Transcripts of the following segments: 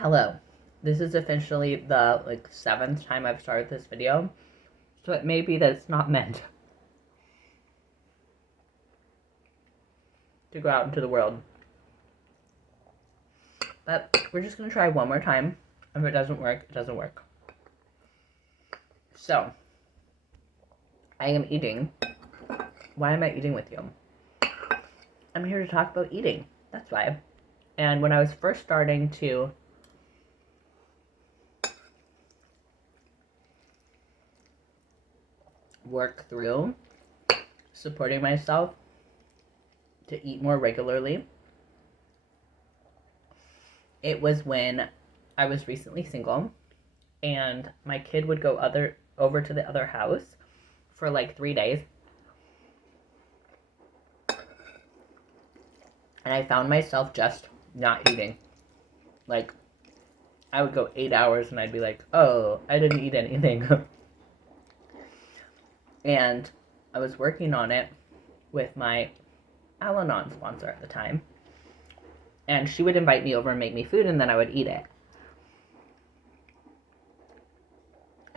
Hello. This is officially the seventh time I've started this video, so it may be that it's not meant to go out into the world. But we're just gonna try one more time. If it doesn't work, it doesn't work. So, I am eating. Why am I eating with you? I'm here to talk about eating. That's why. And when I was first starting to work through supporting myself to eat more regularly, it was when I was recently single and my kid would go over to the other house for like 3 days. And I found myself just not eating. Like, I would go 8 hours and I'd be like, oh, I didn't eat anything. And I was working on it with my Al-Anon sponsor at the time. And she would invite me over and make me food, and then I would eat it.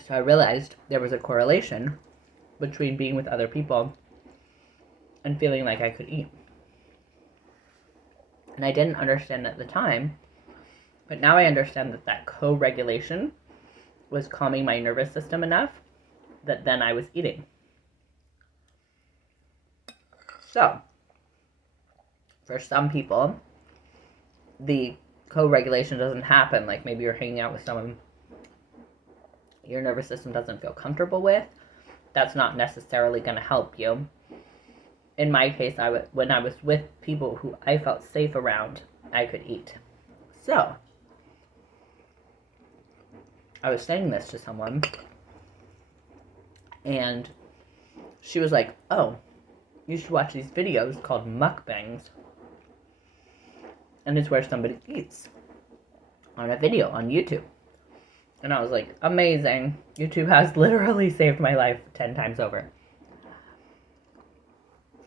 So I realized there was a correlation between being with other people and feeling like I could eat. And I didn't understand at the time, but now I understand that co-regulation was calming my nervous system enough that then I was eating. So, for some people, the co-regulation doesn't happen. Like maybe you're hanging out with someone your nervous system doesn't feel comfortable with. That's not necessarily going to help you. In my case, when I was with people who I felt safe around, I could eat. So, I was saying this to someone, and she was like, oh, you should watch these videos called mukbangs. And it's where somebody eats on a video on YouTube. And I was like, amazing. YouTube has literally saved my life 10 times over.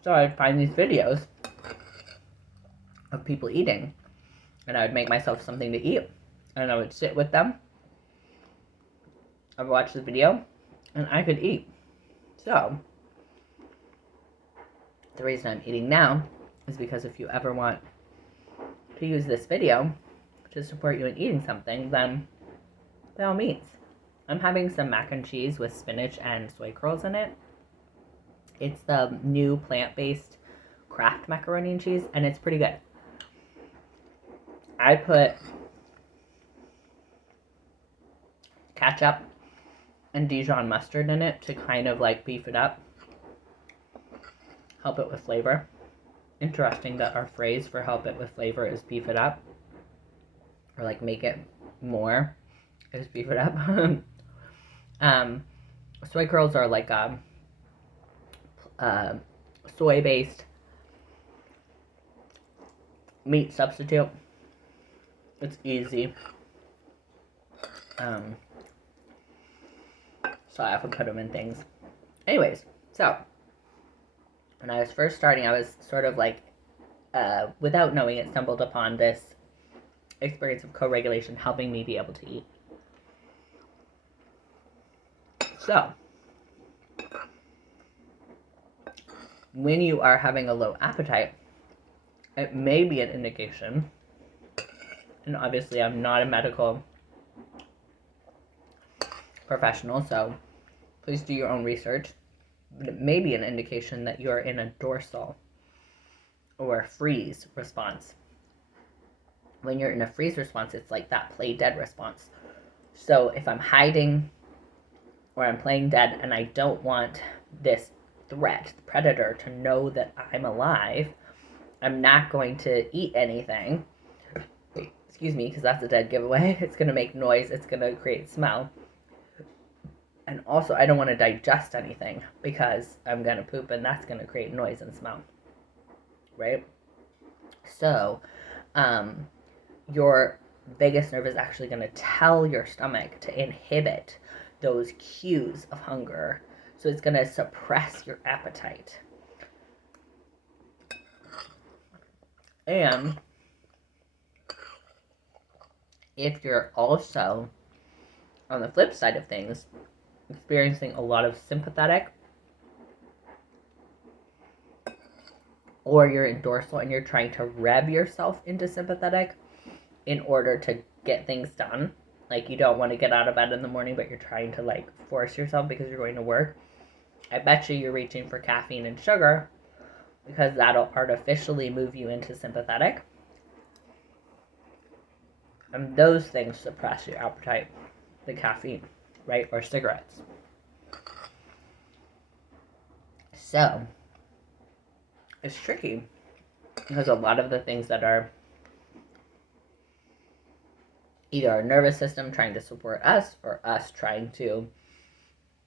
So I'd find these videos of people eating, and I would make myself something to eat, and I would sit with them. I would watch the video, and I could eat. So, the reason I'm eating now is because if you ever want to use this video to support you in eating something, then by all means. I'm having some mac and cheese with spinach and soy curls in it. It's the new plant-based Kraft macaroni and cheese, and it's pretty good. I put ketchup and Dijon mustard in it to kind of like beef it up, help it with flavor. Interesting that our phrase for help it with flavor is beef it up, or like make it more is beef it up. Soy curls are like soy-based meat substitute. It's easy. So I often put them in things. Anyways, so when I was first starting, I was sort of like, without knowing it, stumbled upon this experience of co-regulation helping me be able to eat. So, when you are having a low appetite, it may be an indication, and obviously I'm not a medical professional, so please do your own research, but it may be an indication that you're in a dorsal or freeze response. When you're in a freeze response, it's like that play dead response. So if I'm hiding or I'm playing dead and I don't want this threat, the predator, to know that I'm alive, I'm not going to eat anything. Excuse me, because that's a dead giveaway. It's going to make noise. It's going to create smell. And also, I don't want to digest anything because I'm going to poop and that's going to create noise and smell. Right? So, your vagus nerve is actually going to tell your stomach to inhibit those cues of hunger. So it's going to suppress your appetite. And if you're also, on the flip side of things, experiencing a lot of sympathetic, or you're in dorsal and you're trying to rev yourself into sympathetic in order to get things done, like you don't want to get out of bed in the morning but you're trying to like force yourself because you're going to work, I bet you're reaching for caffeine and sugar because that'll artificially move you into sympathetic. And those things suppress your appetite, the caffeine, right? Or cigarettes. So, it's tricky because a lot of the things that are either our nervous system trying to support us or us trying to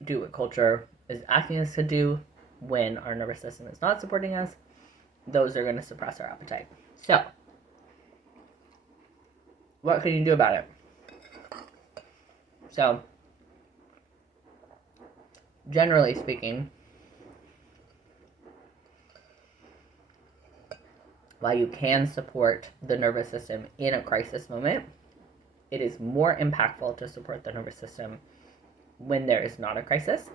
do what culture is asking us to do when our nervous system is not supporting us, those are going to suppress our appetite. So, what can you do about it? So, generally speaking, while you can support the nervous system in a crisis moment, it is more impactful to support the nervous system when there is not a crisis,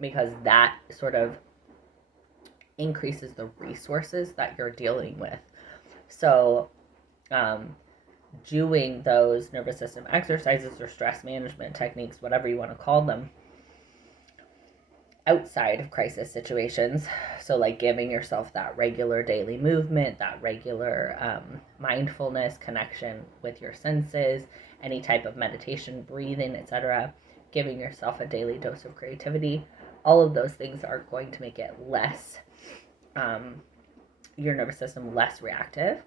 because that sort of increases the resources that you're dealing with. So, doing those nervous system exercises or stress management techniques, whatever you want to call them, outside of crisis situations, so like giving yourself that regular daily movement, that regular mindfulness connection with your senses, any type of meditation, breathing, etc., giving yourself a daily dose of creativity, all of those things are going to make it less, your nervous system less reactive.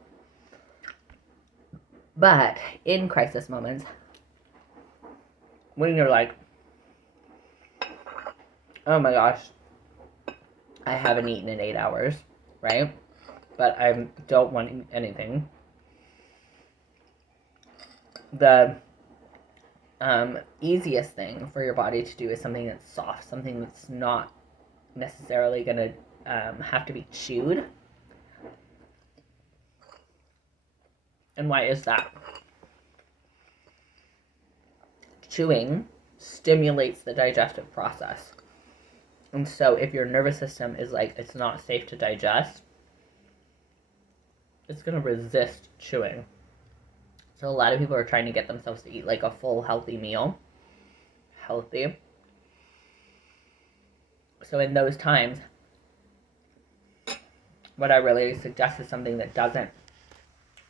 But in crisis moments, when you're like, oh my gosh, I haven't eaten in 8 hours, right? But I don't want anything. The easiest thing for your body to do is something that's soft, something that's not necessarily going to have to be chewed. And why is that? Chewing stimulates the digestive process. And so if your nervous system is like, it's not safe to digest, it's going to resist chewing. So a lot of people are trying to get themselves to eat like a full healthy meal. Healthy. So in those times, what I really suggest is something that doesn't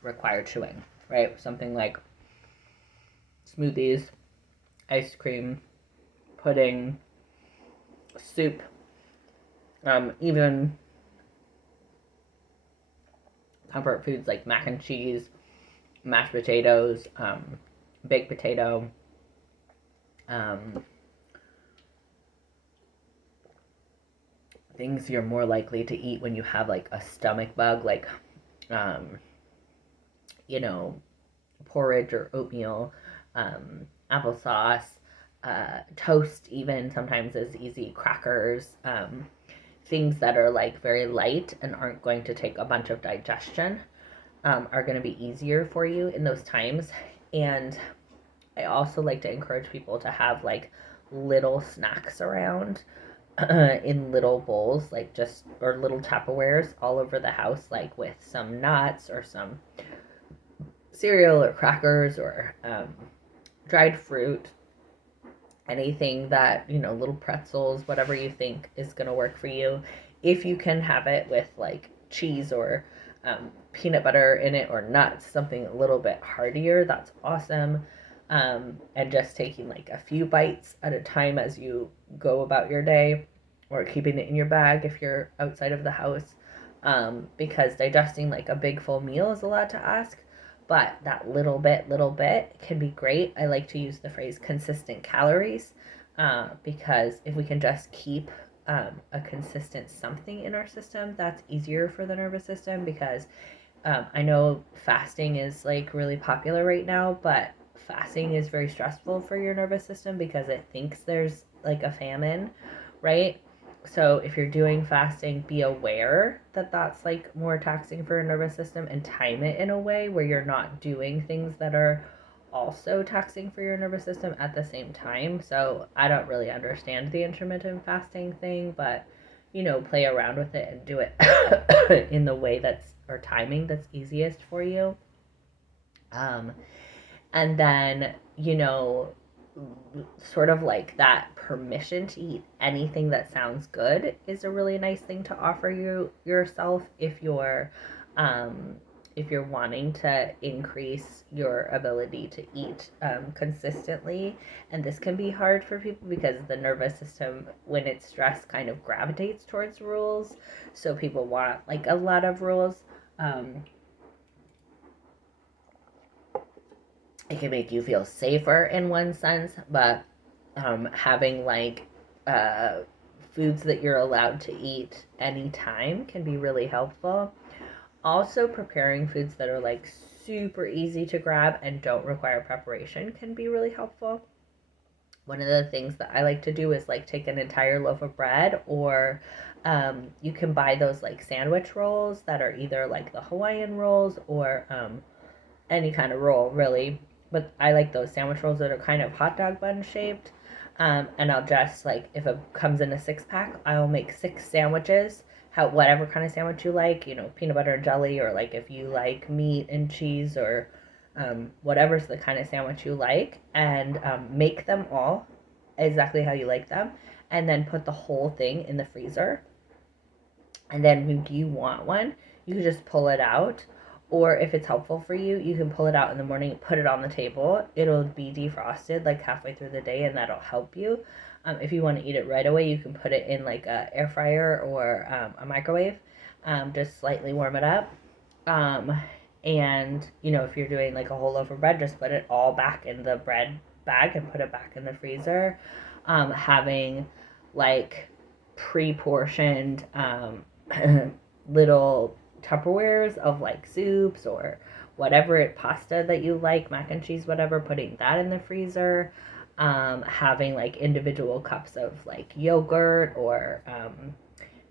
require chewing, right? Something like smoothies, ice cream, pudding, soup, even comfort foods like mac and cheese, mashed potatoes, baked potato, things you're more likely to eat when you have like a stomach bug, like, porridge or oatmeal, applesauce, toast even sometimes is easy, crackers, things that are like very light and aren't going to take a bunch of digestion, are going to be easier for you in those times. And I also like to encourage people to have like little snacks around in little bowls, like just, or little Tupperwares all over the house, like with some nuts or some cereal or crackers or dried fruit, anything that, little pretzels, whatever you think is going to work for you. If you can have it with like cheese or peanut butter in it or nuts, something a little bit heartier, that's awesome. And just taking like a few bites at a time as you go about your day, or keeping it in your bag if you're outside of the house, because digesting like a big full meal is a lot to ask, but that little bit can be great. I like to use the phrase consistent calories, because if we can just keep a consistent something in our system, that's easier for the nervous system, because I know fasting is like really popular right now, but fasting is very stressful for your nervous system because it thinks there's like a famine, right? So if you're doing fasting, be aware that that's like more taxing for your nervous system, and time it in a way where you're not doing things that are also taxing for your nervous system at the same time. So I don't really understand the intermittent fasting thing, but play around with it and do it in the way that's or timing that's easiest for you. And then, sort of like that permission to eat anything that sounds good is a really nice thing to offer yourself um, if you're wanting to increase your ability to eat consistently. And this can be hard for people because the nervous system, when it's stressed, kind of gravitates towards rules. So people want like a lot of rules. It can make you feel safer in one sense, but having like uh, foods that you're allowed to eat anytime can be really helpful. Also, preparing foods that are like super easy to grab and don't require preparation can be really helpful. One of the things that I like to do is like take an entire loaf of bread, or you can buy those like sandwich rolls that are either like the Hawaiian rolls or any kind of roll, really. But I like those sandwich rolls that are kind of hot dog bun shaped. And I'll just like, if it comes in a 6-pack, I'll make 6 sandwiches. Whatever kind of sandwich you like, peanut butter and jelly, or like if you like meat and cheese, or whatever's the kind of sandwich you like, and make them all exactly how you like them, and then put the whole thing in the freezer. And then when you want one, you can just pull it out. Or if it's helpful for you, you can pull it out in the morning, put it on the table. It'll be defrosted like halfway through the day, and that'll help you. If you want to eat it right away, you can put it in like a air fryer or a microwave. Just slightly warm it up. And if you're doing like a whole loaf of bread, just put it all back in the bread bag and put it back in the freezer. Having like pre-portioned little Tupperwares of like soups or whatever pasta that you like, mac and cheese, whatever, putting that in the freezer. Having like individual cups of like yogurt or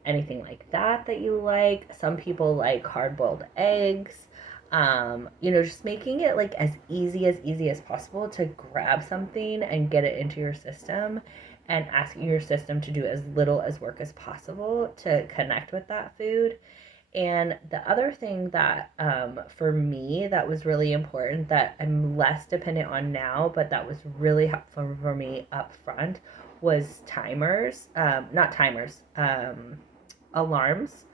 anything like that you like. Some people like hard boiled eggs. Just making it like as easy as possible to grab something and get it into your system, and asking your system to do as little as work as possible to connect with that food. And the other thing that for me that was really important, that I'm less dependent on now, but that was really helpful for me up front, was timers. Not timers, alarms.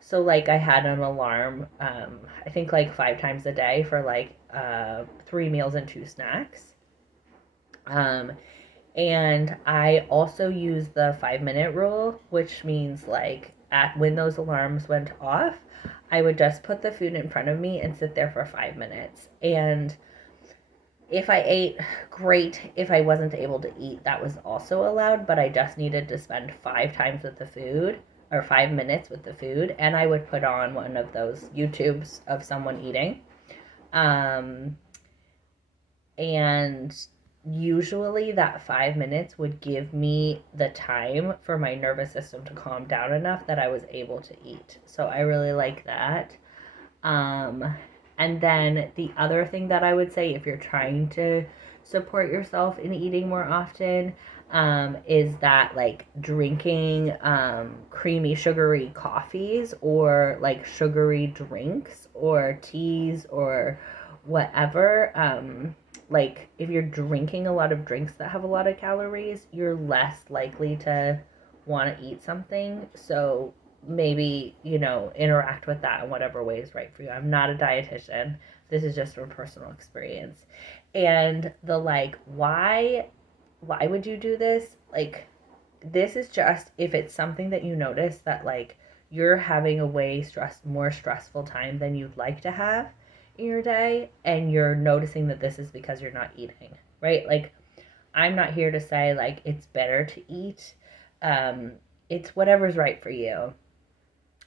So like I had an alarm, I think like 5 times a day for like 3 meals and 2 snacks. Um, and I also use the 5-minute rule, which means like when those alarms went off, I would just put the food in front of me and sit there for 5 minutes. And if I ate, great. If I wasn't able to eat, that was also allowed, but I just needed to spend 5 times with the food, or 5 minutes with the food, and I would put on one of those YouTubes of someone eating. Um, and usually that 5 minutes would give me the time for my nervous system to calm down enough that I was able to eat. So I really like that. Um, and then the other thing that I would say, if you're trying to support yourself in eating more often, is that like drinking creamy, sugary coffees, or like sugary drinks or teas or whatever. Like if you're drinking a lot of drinks that have a lot of calories, you're less likely to want to eat something. So maybe, interact with that in whatever way is right for you. I'm not a dietitian. This is just from personal experience. And the like, why would you do this? Like, this is just if it's something that you notice that like you're having a more stressful time than you'd like to have in your day, and you're noticing that this is because you're not eating, right? Like, I'm not here to say like it's better to eat. It's whatever's right for you.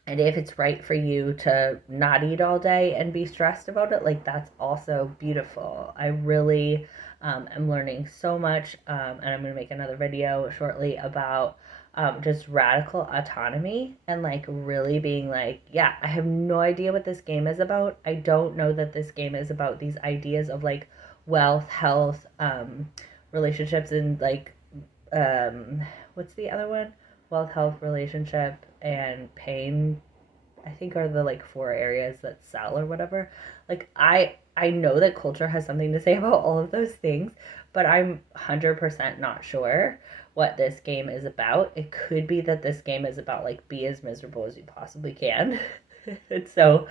And if it's right for you to not eat all day and be stressed about it, like that's also beautiful. I really am learning so much, and I'm going to make another video shortly about just radical autonomy, and like really being like, yeah, I have no idea what this game is about. I don't know that this game is about these ideas of like wealth, health, relationships, and like, what's the other one? Wealth, health, relationship, and pain, I think, are the like four areas that sell or whatever. Like I know that culture has something to say about all of those things, but I'm 100% not sure what this game is about. It could be that this game is about like be as miserable as you possibly can. So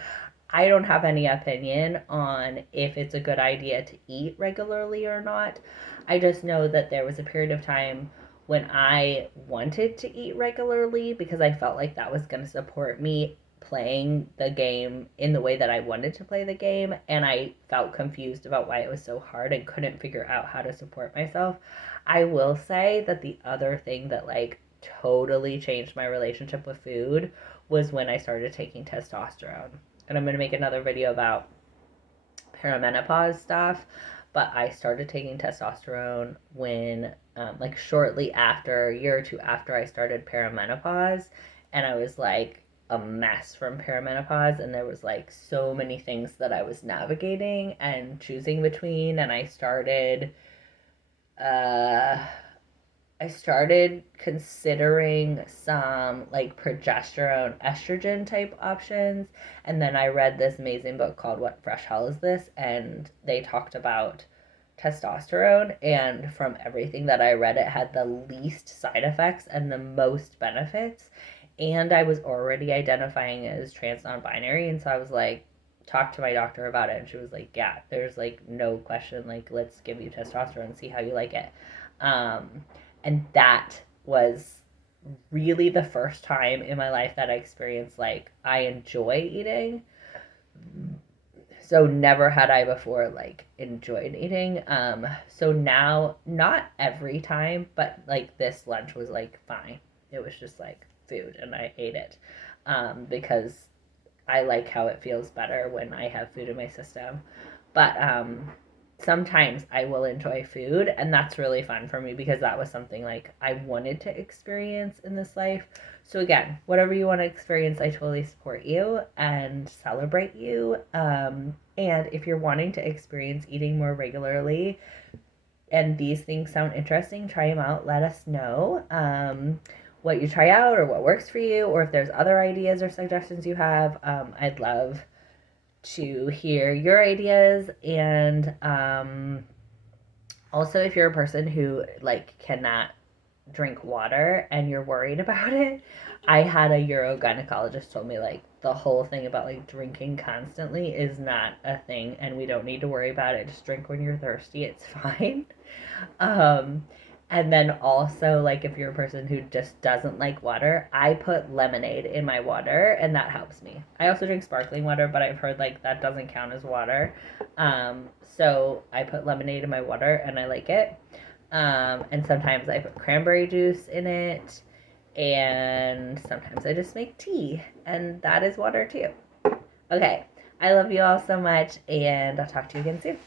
I don't have any opinion on if it's a good idea to eat regularly or not. I just know that there was a period of time when I wanted to eat regularly because I felt like that was going to support me playing the game in the way that I wanted to play the game. And I felt confused about why it was so hard and couldn't figure out how to support myself. I will say that the other thing that like totally changed my relationship with food was when I started taking testosterone. And I'm going to make another video about perimenopause stuff. But I started taking testosterone when, like, shortly after, a year or two after I started perimenopause. And I was like a mess from perimenopause. And there was like so many things that I was navigating and choosing between. And uh, I started considering some like progesterone estrogen type options. And then I read this amazing book called What Fresh Hell Is This? And they talked about testosterone. And from everything that I read, it had the least side effects and the most benefits. And I was already identifying as trans non binary. And so I was like, talked to my doctor about it. And she was like, yeah, there's like no question. Like, let's give you testosterone and see how you like it. Um, and that was really the first time in my life that I experienced like I enjoy eating. So never had I before like enjoyed eating. So now not every time, but like this lunch was like fine. It was just like food and I ate it. Because I like how it feels better when I have food in my system. But sometimes I will enjoy food, and that's really fun for me because that was something like I wanted to experience in this life. So again, whatever you want to experience, I totally support you and celebrate you. And if you're wanting to experience eating more regularly and these things sound interesting, try them out. Let us know what you try out or what works for you, or if there's other ideas or suggestions you have. I'd love to hear your ideas. And also, if you're a person who like cannot drink water and you're worried about it, I had a urogynecologist told me like the whole thing about like drinking constantly is not a thing and we don't need to worry about it. Just drink when you're thirsty, it's fine. Um, and then also, like, if you're a person who just doesn't like water, I put lemonade in my water, and that helps me. I also drink sparkling water, but I've heard like that doesn't count as water. So I put lemonade in my water, and I like it. And sometimes I put cranberry juice in it, and sometimes I just make tea, and that is water too. Okay, I love you all so much, and I'll talk to you again soon.